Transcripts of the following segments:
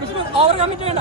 Vishnu over commit വേണ്ട.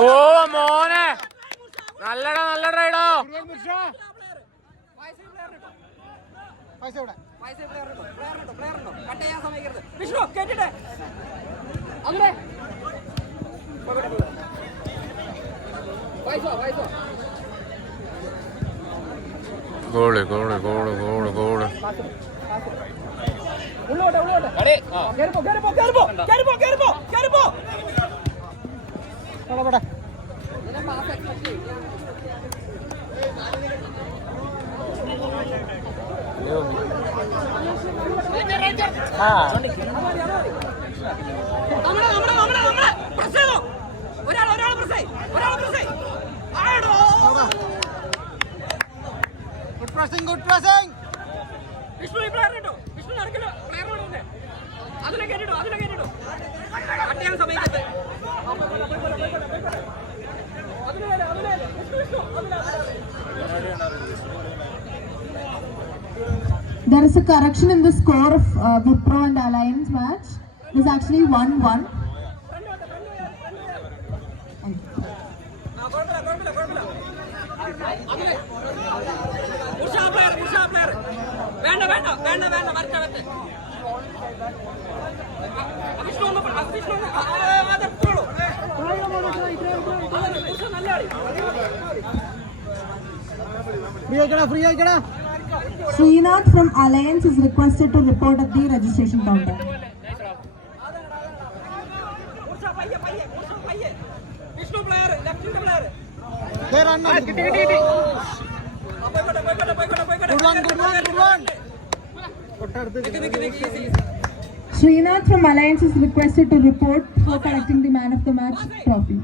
ഓ മോനെ നല്ലടാ നല്ല റൈഡോ. വിഷ്ണു കേട്ടിട്ട് അങ്ങനെ goal goal goal goal goal. Good pressing. Vishnu ഈ പ്ലെയർ കേട്ടോ, വിഷ്ണു നടക്കില്ല പ്ലെയറിനോട് അതിലെ കേട്ടിട്ടോ കട്ട് ചെയ്യാൻ സമയത്ത് There is a correction in the score of Wipro and Alliance match. It is actually 1-1. Srinath from Alliance is requested to report at the registration counter. Srinath from Alliance is requested to report for collecting the man of the match trophy.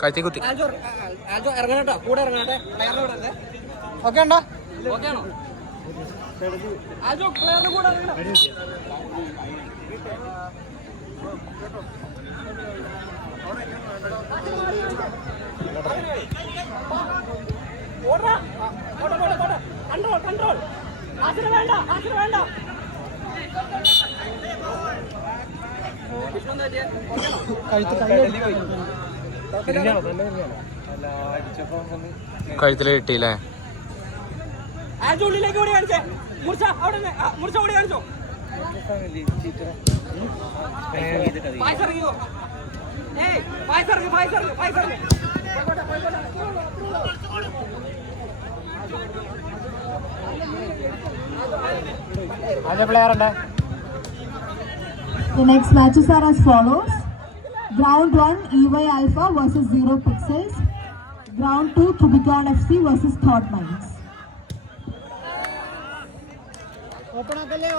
കഴുത്തി കുത്തി. ഇറങ്ങണോ കൂടെ ഇറങ്ങട്ടെ. Okay ഉണ്ടോ? ഓക്കെയാണോ? പ്ലെയറിന്റെ കൂടെ ഇറങ്ങണം. Control ആസിന് വേണ്ട. കഴുത്തില് കിട്ടിയില്ലേ? ഉള്ളിലേക്ക് ഓടി കാണിച്ചേ. മുർച്ച ഓടി കാണിച്ചോ. The next matches are as follows. Ground 1 EY Alpha versus 0 Pixels. Ground 2 Trubicon FC versus Thought Minds. Open ആക്കല്ലേ.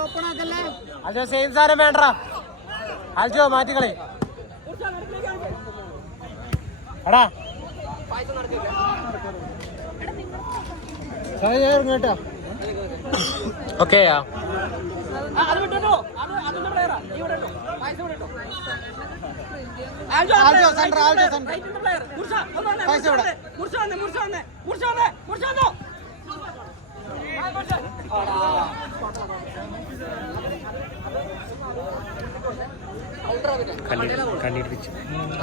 അതെ സെയിം സാധനം വേണ്ട. അൽജോ മാറ്റിക്കളി. എടാ കേട്ടോ. ഓക്കെയാ.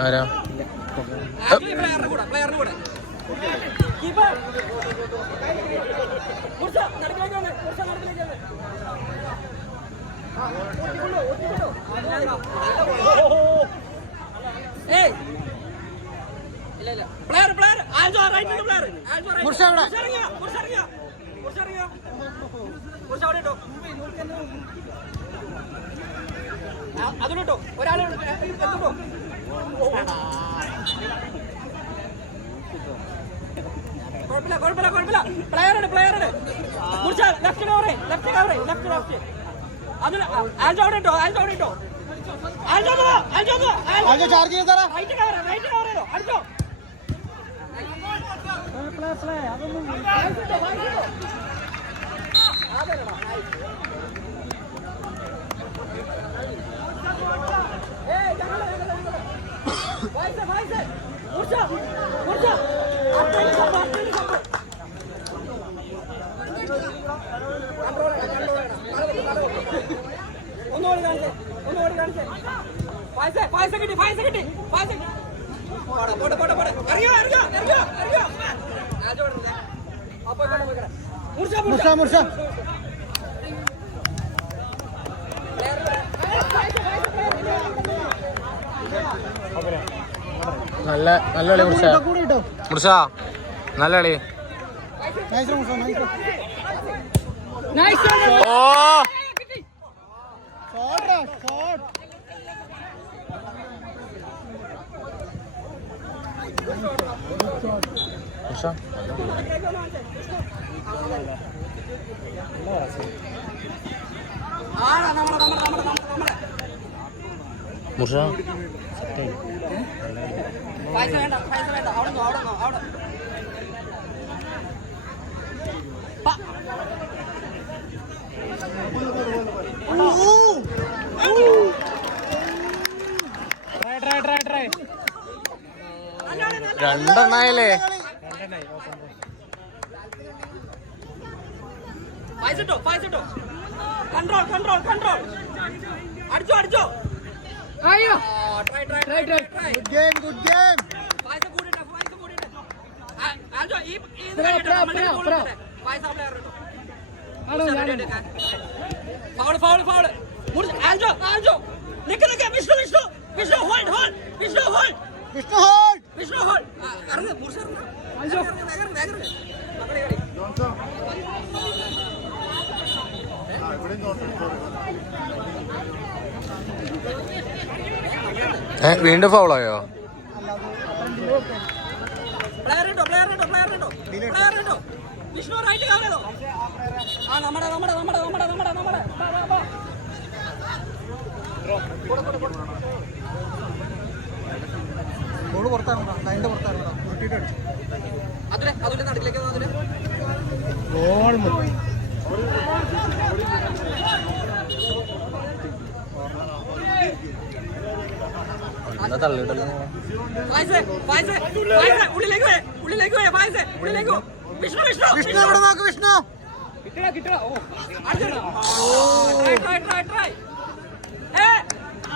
ആരാ പ്ലെയർ അതിലോട്ടോ ഒരാൾ എത്തുമ്പോ കുഴപ്പമില്ല പ്ലെയറാണ് മുറിച്ച ലെഫ്റ്റ് ലെഫ്റ്റ് അതിന് ആൽജോ അവിടെ ഇട്ടോ ആൽജോ ചാർജ് ചെയ്താ റൈറ്റ് കവർ ചെയ്തോ അടിച്ചോ ഒന്നുകൂടി കാണിച്ചേ പായസ കിട്ടി പോട്ടെ അറിയോ മുർഷ നല്ല കളി മുർഷ നല്ല കളി ഓ മുർഷ പൈസ വേണ്ട അവിടെ രണ്ടെണ്ണായല്ലേ പൈസ ഇട്ടോ കൺട്രോൾ അടിച്ചോ അയ്യോ ട്രൈ ഗുഡ് ഗെയിം പൈസ കൂടിട്ടെ ആൽജോ ഈ പൈസ ഫൗൾ ആൽജോ നിക്ക് വിഷ്ണു ഹോൾഡ് ഇറങ്ങ് മുർഷ ആൽജോ വീണ്ടും ഫൗളായോ പ്ലെയർ ഉണ്ടോ വിഷ്ണു റൈറ്റ് കവർ ചെയ്തോ ആ നമ്മുടെ അതിലെ നടുക്കിലേക്ക് ഉള്ളിലേക്ക് വിഷ്ണു കിട്ടണോ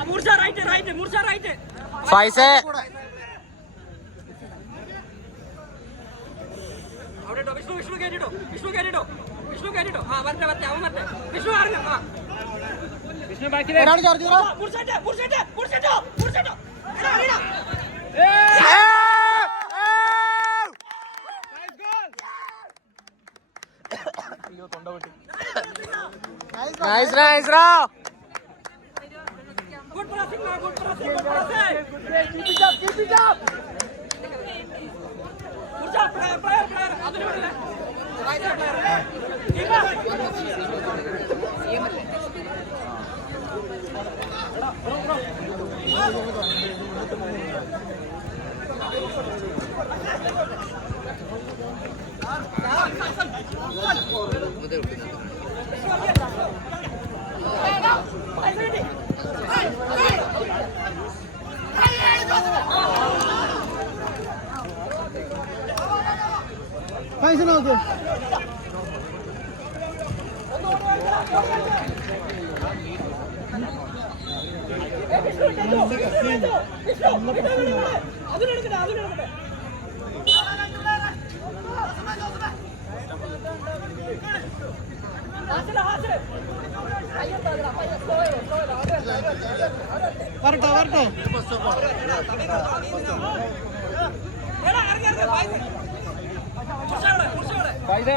മൂർച്ച റൈറ്റ് ഫൈസേ അവിടെ വിഷ്ണു കേട്ടോ ആ വരട്ടെ അവൻ വരട്ടെ വിഷ്ണു അറിഞ്ഞോ ഒരാൾ ചാർജ് ചെയ്തോ മുർച്ചേട്ടോ നൈസ് റാ Good passing. Keep it up. Good job, player. Adunu vidale. Right player. Keep പൈസ നോക്കൂ വരട്ടോ പൈസ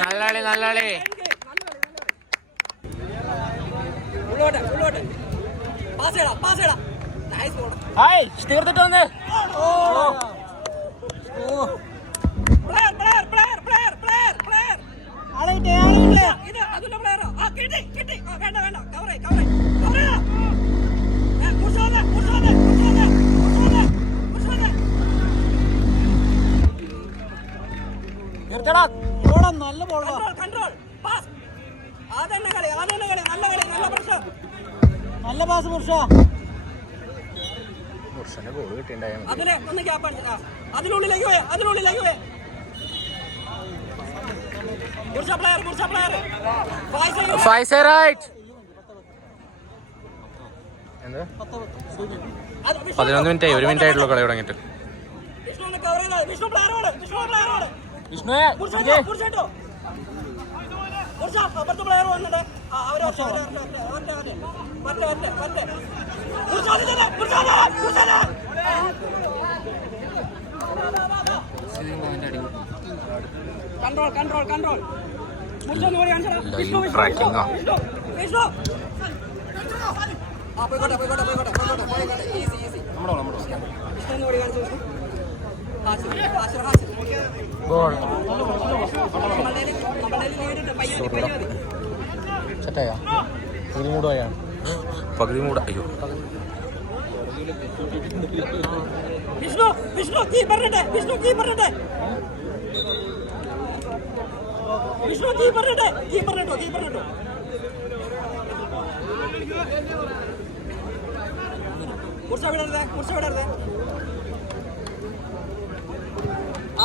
നല്ലാളി തീർത്തിട്ട് വന്ന് നല്ല ബോൾ നല്ല പാസ് മുർഷന്റെ ഗോൾ കിട്ടിണ്ടായിരുന്നു. അതിനുള്ളിലേക്ക് പോയി എന്ത് 11 മിനിറ്റ് 1 മിനിറ്റ് ആയിട്ടുള്ള കളി തുടങ്ങിയിട്ട്. കൺട്രോൾ പകുതി മൂട. അയ്യോ വിഷ്ണു കീപ്പറിന്റെ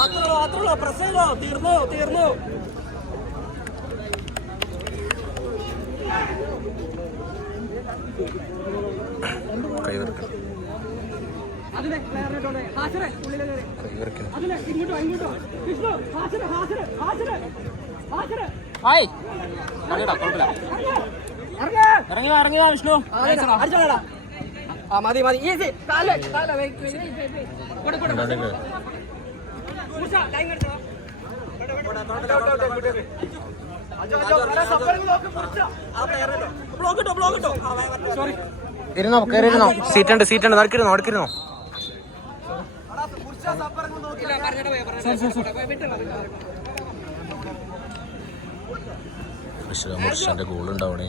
അത്രയുള്ളൂ പ്രസ് ചെയ്തോ. തീർന്നു ഇറങ്ങിയ വിഷ്ണു മതി ഈസി ഇരുന്നോ സീറ്റുണ്ട് നടക്കിരുന്നോ മുർഷന്റെ ഗോളുണ്ടാവണേ.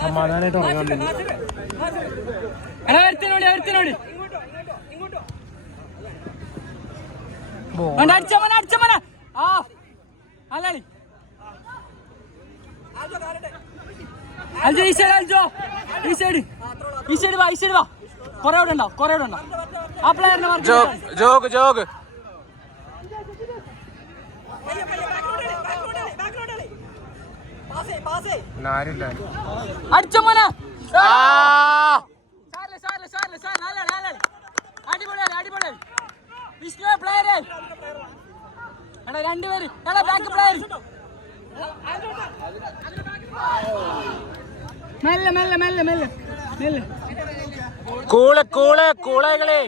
സമാധാനായിട്ട് ഉറങ്ങാൻ കൊറേ ഉണ്ടോ ആ പ്ലെയറിനെ ജോഗ് അടിച്ചോ മോനെ. അടിപൊളി വിഷ്ണു പ്ലെയർ രണ്ടുപേര് ബാക്ക് പ്ലെയർ മെല്ലെ കൂളകളെ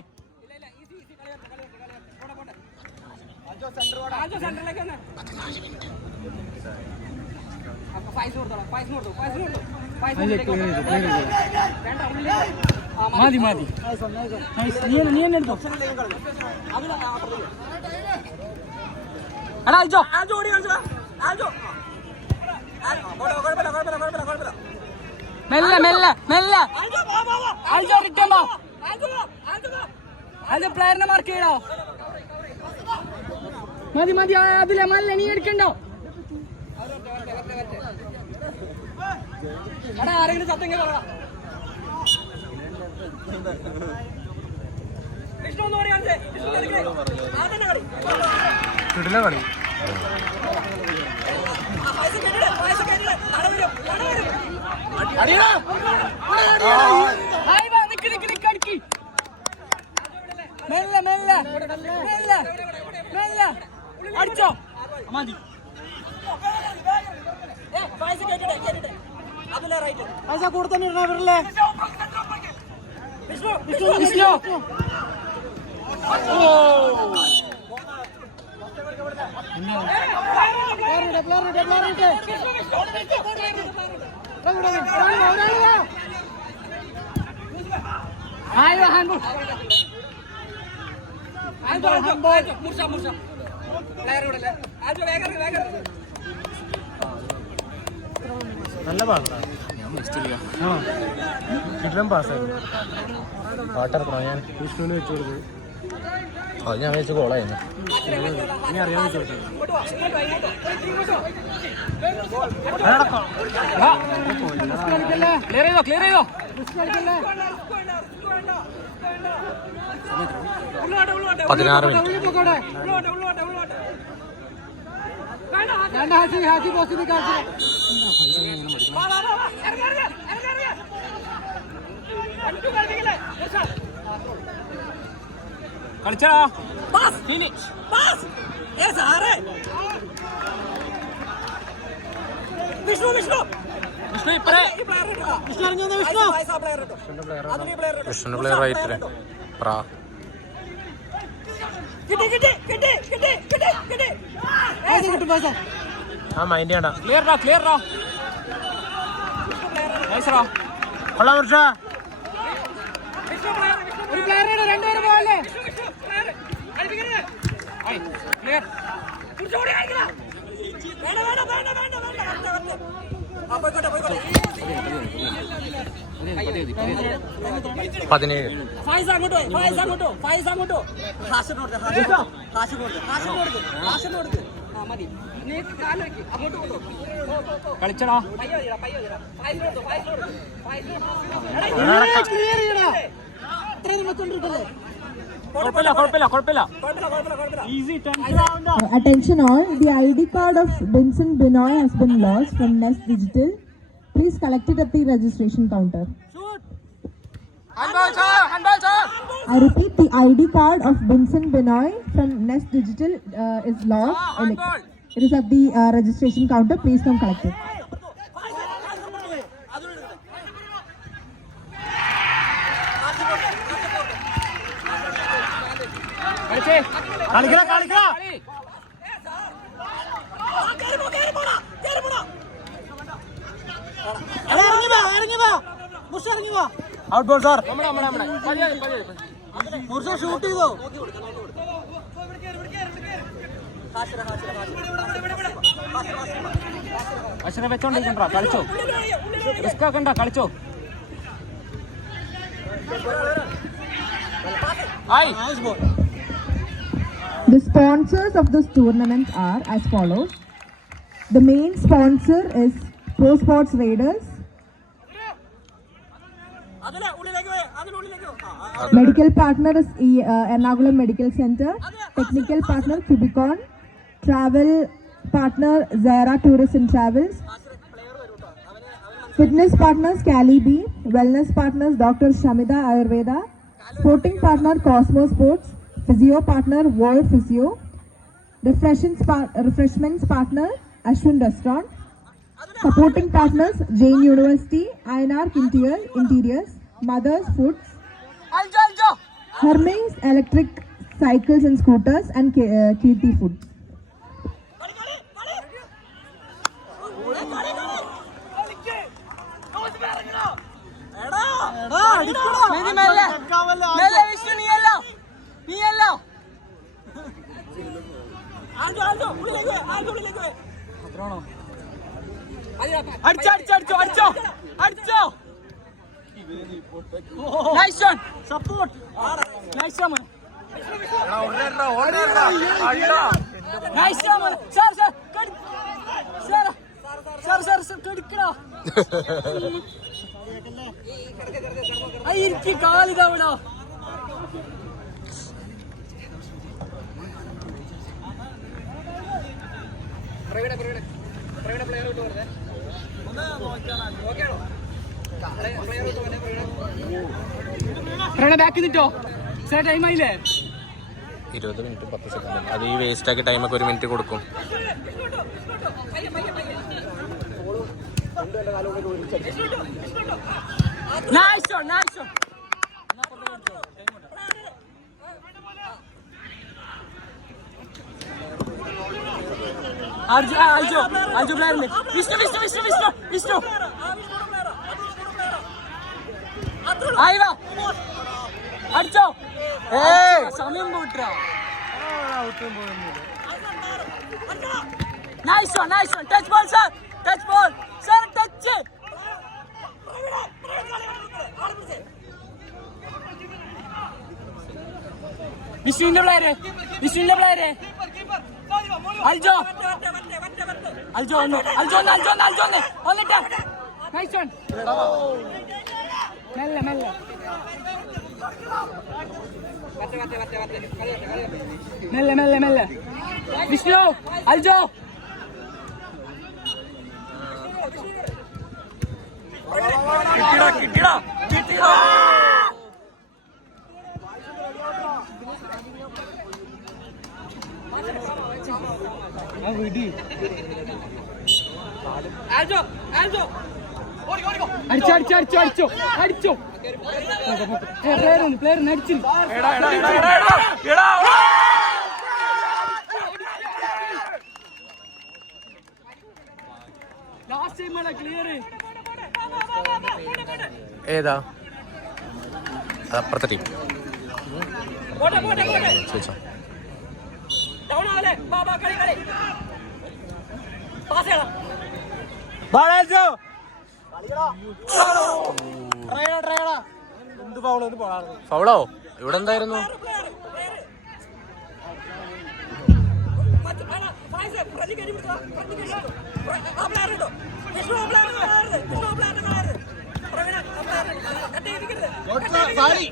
മതി നീ എന്നെ എടുത്തോ. എടാ ആൽജോ ഓടി കാണിച്ചടാ. മെല്ലെ ആൽജോ റിട്ടേൺ വാ. ആൽജോ പ്ലെയറിനെ മാർക്ക് ചെയ്യടാ. മതി അതിലെ മല്ല നീ എടുക്കണ്ടോ. എടാ ആരെങ്കിലും സത്യം പറ. വിഷ്ണു എന്ന് പറയാൻ കളി അടിച്ചോ മതി അതിലെ റൈറ്റ് പൈസ കൂടുതൽ ഇവരല്ലേ നല്ല പാസ്സാണ് കിട്ടും പാസ്സായിരുന്നു പാട്ടെടുക്കണോ ഞാൻ വിഷ്ണുവിന് വെച്ചു കൊടുത്തു അത് ഞാൻ വെച്ച് കോളായിരുന്നു ഇനി അറിയാൻ വെച്ചു കൊടുത്തു ക്ലിയർ ചെയ്തോ 16 മിനിറ്റ് കളിച്ചാ ഫിനിഷ് വിഷ്ണു വിഷ്ണു വിഷ്ണു ഇപ്പറേ വിഷ്ണു പ്ലെയർ റൈറ്റില് പ്രാ ആ മൈൻഡ് ചെയ്യണ്ട ക്ലിയർ കൊള്ളാം വർഷ ഒരു പ്ലെയറുടെ രണ്ടുപേരും പോകല്ലേ ക്ലിയർ 17 കളിച്ചടാ കുഴപ്പമില്ല easy Attention all, the ID card of Vincent Binoy has been lost from Nest Digital. Please collect it at the registration counter. I repeat, the ID card of Vincent Binoy from Nest Digital is lost. It is at the registration counter. Please come collect it. Out ball sir shoot ചെയ്തോ അശ്വര വെച്ചോണ്ടിരിക്കണ്ട കളിച്ചോ risk ആക്കണ്ട കളിച്ചോ The sponsors of this tournament are as follows. The main sponsor is Pro Sports Raiders. Medical partner is Ernakulam Medical Center. Technical partner Cubicon. Travel partner Zara Tours and Travels. Fitness partners Cali B. Wellness partners Dr. Shamida Ayurveda. Sporting partner Cosmo Sports. Physio partner World Physio. Refreshments partner Ashwin Restaurant. Supporting partners Jain University, INR Interiors, Mother's Foods, Hermes Electric Cycles and Scooters, and KT Foods. അടിച്ചോ nice shot support nice shot nice shot sir കടിക്കടാ എനിക്ക് കാലിതാവടാ Praveena player വിട്ട് വരുന്നത് ഓക്കെയാണോ? Player വിട്ട് വന്നെ Praveena back നിട്ടോ. Time ആയില്ലേ? 20 minute 10 second. അത് ഈ വേസ്റ്റ് ആക്കി ടൈമൊക്കെ 1 മിനിറ്റ് കൊടുക്കും. അൽജോ പ്ലെയർ വിഷ്ണു ആയിവാ അടിച്ചോ. സമയം പോയിട്ടാ. Nice one touch ball sir, touch ball sir, touch. വിഷ്ണുവിന്റെ പ്ലെയര് അൽജോ വന്നിട്ട് നൈസ് വൺ. മെല്ലെ വിഷ്ണു അൽജോ കിട്ടിടാ. അടിച്ചോ. പ്ലെയർ അടിച്ചു. ഏതാ അപ്പുറത്തെ ടീം ചോദിച്ചോ. ഫൗളോ ഇവിടെ എന്തായിരുന്നു? Sorry.